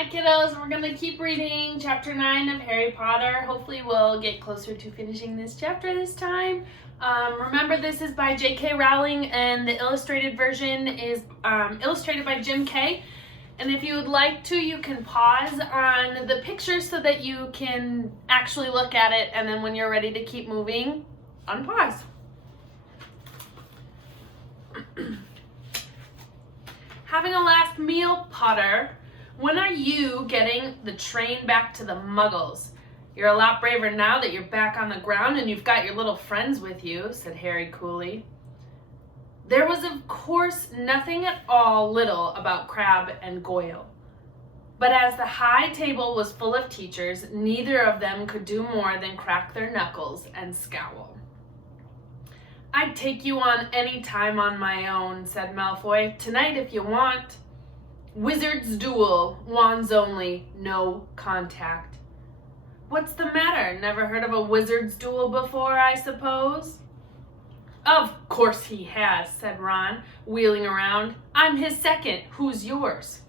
Hi kiddos, we're going to keep reading chapter 9 of Harry Potter. Hopefully we'll get closer to finishing this chapter this time. Remember, this is by J.K. Rowling and the illustrated version is illustrated by Jim Kay. And if you would like to, you can pause on the picture so that you can actually look at it, and then when you're ready to keep moving, unpause. Having a last meal, Potter. When are you getting the train back to the Muggles? You're a lot braver now that you're back on the ground and you've got your little friends with you, said Harry coolly. There was, of course, nothing at all little about Crabbe and Goyle. But as the high table was full of teachers, neither of them could do more than crack their knuckles and scowl. I'd take you on any time on my own, said Malfoy. Tonight if you want. Wizard's duel, wands only, no contact. What's the matter? Never heard of a wizard's duel before, I suppose? Of course he has, said Ron, wheeling around. I'm his second. Who's yours?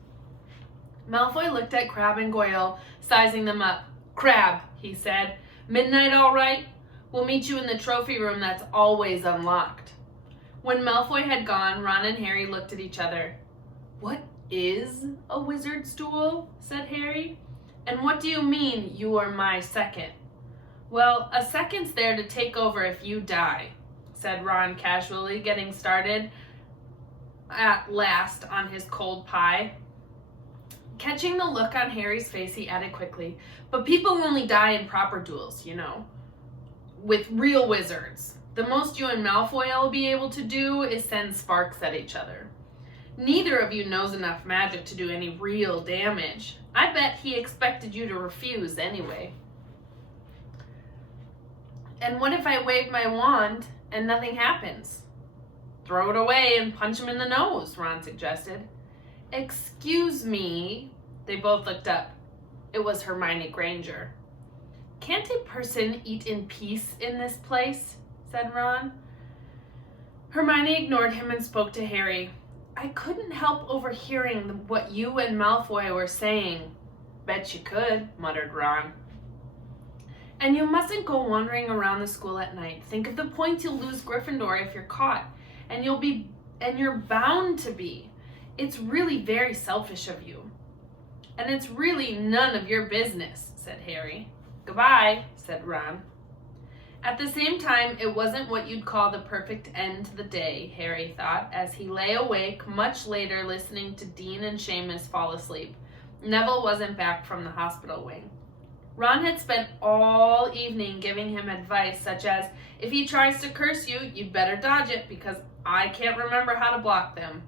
Malfoy looked at Crabbe and Goyle, sizing them up. Crabbe, he said. Midnight all right? We'll meet you in the trophy room that's always unlocked. When Malfoy had gone, Ron and Harry looked at each other. What is a wizard's duel? Said Harry. And what do you mean you are my second? Well, a second's there to take over if you die, said Ron casually, getting started at last on his cold pie. Catching the look on Harry's face, he added quickly, but people only die in proper duels, you know, with real wizards. The most you and Malfoy will be able to do is send sparks at each other. Neither of you knows enough magic to do any real damage. I bet he expected you to refuse anyway. And what if I wave my wand and nothing happens? Throw it away and punch him in the nose, Ron suggested. Excuse me. They both looked up. It was Hermione Granger. Can't a person eat in peace in this place? Said Ron. Hermione ignored him and spoke to Harry. I couldn't help overhearing what you and Malfoy were saying. Bet you could, muttered Ron. And you mustn't go wandering around the school at night. Think of the points you'll lose Gryffindor if you're caught. And you're bound to be. It's really very selfish of you. And it's really none of your business, said Harry. Goodbye, said Ron. At the same time, it wasn't what you'd call the perfect end to the day, Harry thought, as he lay awake much later listening to Dean and Seamus fall asleep. Neville wasn't back from the hospital wing. Ron had spent all evening giving him advice such as, if he tries to curse you, you'd better dodge it because I can't remember how to block them.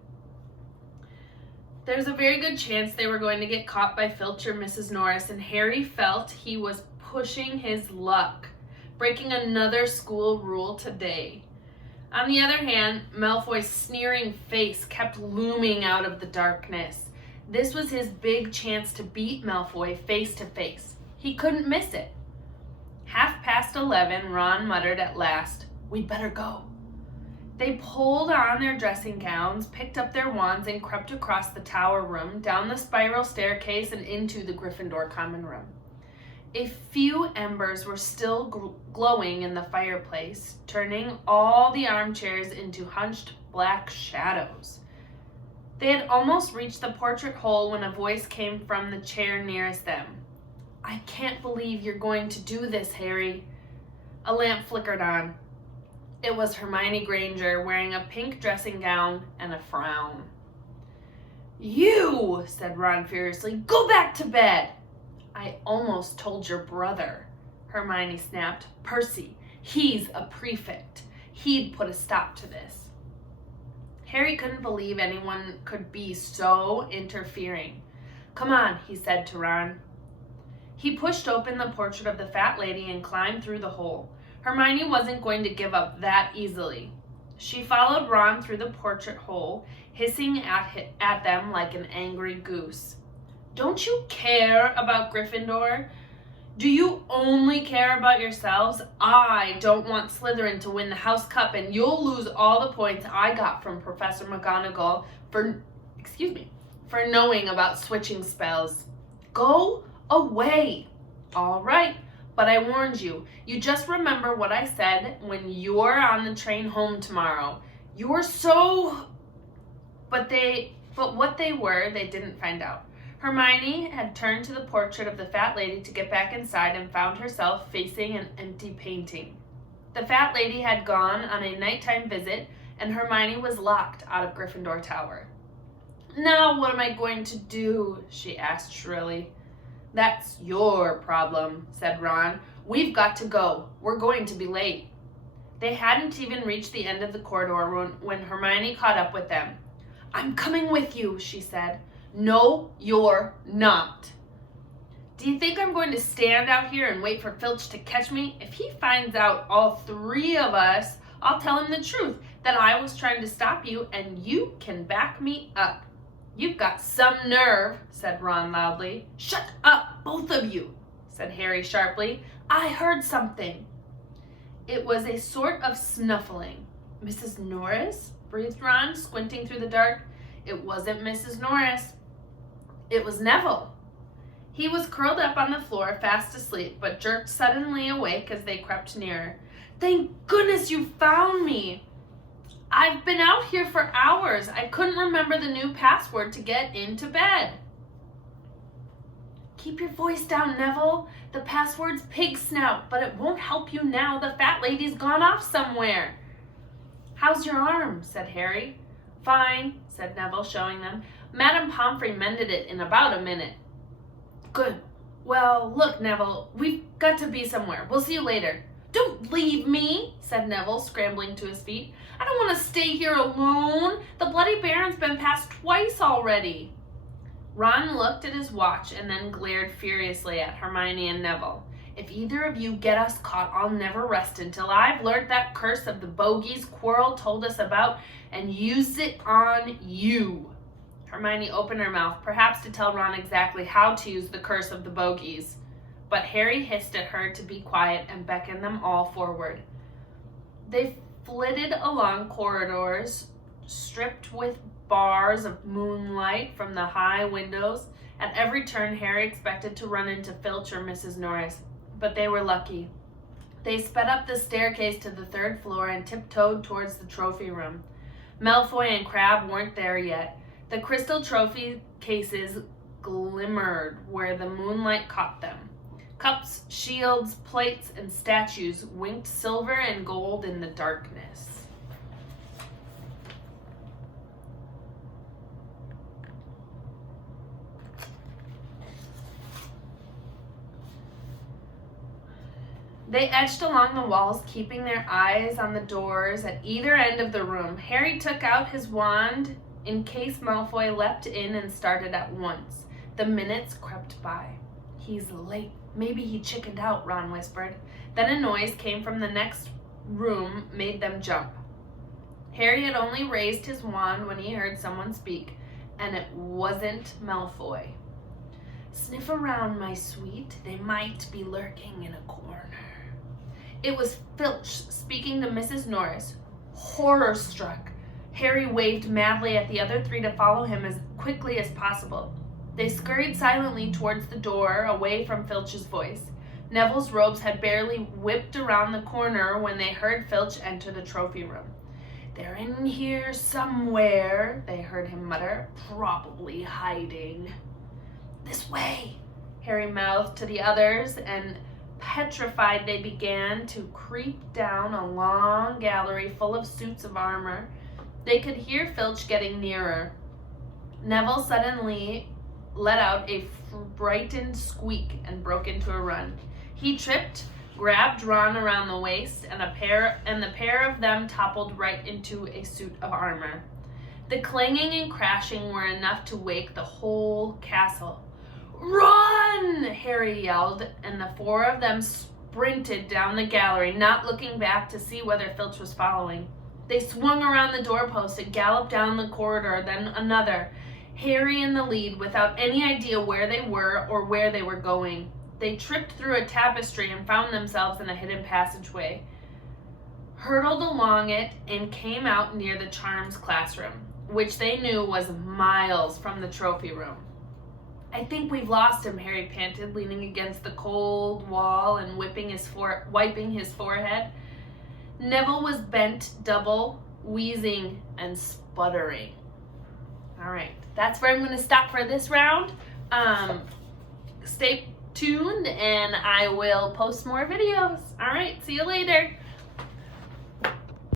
There's a very good chance they were going to get caught by Filch or Mrs. Norris, and Harry felt he was pushing his luck, breaking another school rule today. On the other hand, Malfoy's sneering face kept looming out of the darkness. This was his big chance to beat Malfoy face to face. He couldn't miss it. 11:30, Ron muttered at last, We'd better go. They pulled on their dressing gowns, picked up their wands, and crept across the tower room, down the spiral staircase, and into the Gryffindor common room. A few embers were still glowing in the fireplace, turning all the armchairs into hunched black shadows. They had almost reached the portrait hole when a voice came from the chair nearest them. I can't believe you're going to do this, Harry. A lamp flickered on. It was Hermione Granger, wearing a pink dressing gown and a frown. You, said Ron furiously, go back to bed. I almost told your brother, Hermione snapped. Percy, he's a prefect. He'd put a stop to this. Harry couldn't believe anyone could be so interfering. Come on, he said to Ron. He pushed open the portrait of the fat lady and climbed through the hole. Hermione wasn't going to give up that easily. She followed Ron through the portrait hole, hissing at them like an angry goose. Don't you care about Gryffindor? Do you only care about yourselves? I don't want Slytherin to win the House Cup, and you'll lose all the points I got from Professor McGonagall for knowing about switching spells. Go away. All right, but I warned you. You just remember what I said when you're on the train home tomorrow. You're so... But what they were, they didn't find out. Hermione had turned to the portrait of the fat lady to get back inside and found herself facing an empty painting. The fat lady had gone on a nighttime visit, and Hermione was locked out of Gryffindor Tower. Now what am I going to do? She asked shrilly. That's your problem, said Ron. We've got to go. We're going to be late. They hadn't even reached the end of the corridor when Hermione caught up with them. I'm coming with you, she said. No, you're not. Do you think I'm going to stand out here and wait for Filch to catch me? If he finds out all three of us, I'll tell him the truth, that I was trying to stop you and you can back me up. You've got some nerve, said Ron loudly. Shut up, both of you, said Harry sharply. I heard something. It was a sort of snuffling. Mrs. Norris? Breathed Ron, squinting through the dark. It wasn't Mrs. Norris. It was Neville. He was curled up on the floor, fast asleep, but jerked suddenly awake as they crept nearer. Thank goodness you found me. I've been out here for hours. I couldn't remember the new password to get into bed. Keep your voice down, Neville. The password's pig snout, but it won't help you now. The fat lady's gone off somewhere. How's your arm? Said Harry. Fine, said Neville, showing them. Madame Pomfrey mended it in about a minute. Good. Well, look, Neville, we've got to be somewhere. We'll see you later. Don't leave me, said Neville, scrambling to his feet. I don't want to stay here alone. The Bloody Baron's been passed twice already. Ron looked at his watch and then glared furiously at Hermione and Neville. If either of you get us caught, I'll never rest until I've learned that curse of the bogies Quirrell told us about and used it on you. Hermione opened her mouth, perhaps to tell Ron exactly how to use the curse of the bogies. But Harry hissed at her to be quiet and beckoned them all forward. They flitted along corridors, stripped with bars of moonlight from the high windows. At every turn, Harry expected to run into Filch or Mrs. Norris, but they were lucky. They sped up the staircase to the third floor and tiptoed towards the trophy room. Malfoy and Crabbe weren't there yet. The crystal trophy cases glimmered where the moonlight caught them. Cups, shields, plates, and statues winked silver and gold in the darkness. They edged along the walls, keeping their eyes on the doors at either end of the room. Harry took out his wand in case Malfoy leapt in and started at once. The minutes crept by. He's late. Maybe he chickened out, Ron whispered. Then a noise came from the next room, made them jump. Harry had only raised his wand when he heard someone speak, and it wasn't Malfoy. Sniff around, my sweet. They might be lurking in a corner. It was Filch speaking to Mrs. Norris. Horror-struck, Harry waved madly at the other three to follow him as quickly as possible. They scurried silently towards the door, away from Filch's voice. Neville's robes had barely whipped around the corner when they heard Filch enter the trophy room. They're in here somewhere, they heard him mutter, probably hiding. This way, Harry mouthed to the others, and petrified they began to creep down a long gallery full of suits of armor. They could hear Filch getting nearer. Neville suddenly let out a frightened squeak and broke into a run. He tripped, grabbed Ron around the waist, and the pair of them toppled right into a suit of armor. The clanging and crashing were enough to wake the whole castle. Run! Harry yelled, and the four of them sprinted down the gallery, not looking back to see whether Filch was following. They swung around the doorpost and galloped down the corridor, then another, Harry in the lead, without any idea where they were or where they were going. They tripped through a tapestry and found themselves in a hidden passageway, hurtled along it, and came out near the Charms classroom, which they knew was miles from the trophy room. I think we've lost him, Harry panted, leaning against the cold wall and wiping his forehead. Neville was bent double, wheezing and sputtering. All right, that's where I'm going to stop for this round. Stay tuned and I will post more videos. All right, see you later.